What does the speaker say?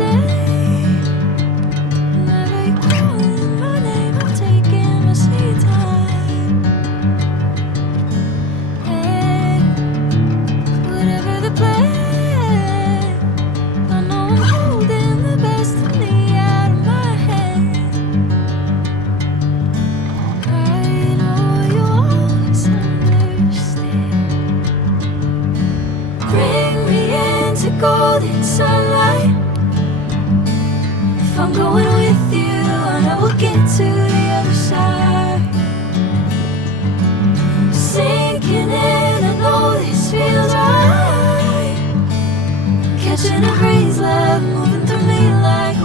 say. Whenever you're calling my name, I'm taking my sweet time. Hey, whatever the plan, I know I'm holding the best of me out of my hand. I know you always understand. Bring me into golden sunlight. If I'm going with you, I know we'll get to the other side. Sinking in, I know this feels right. Catching a breeze, love moving through me like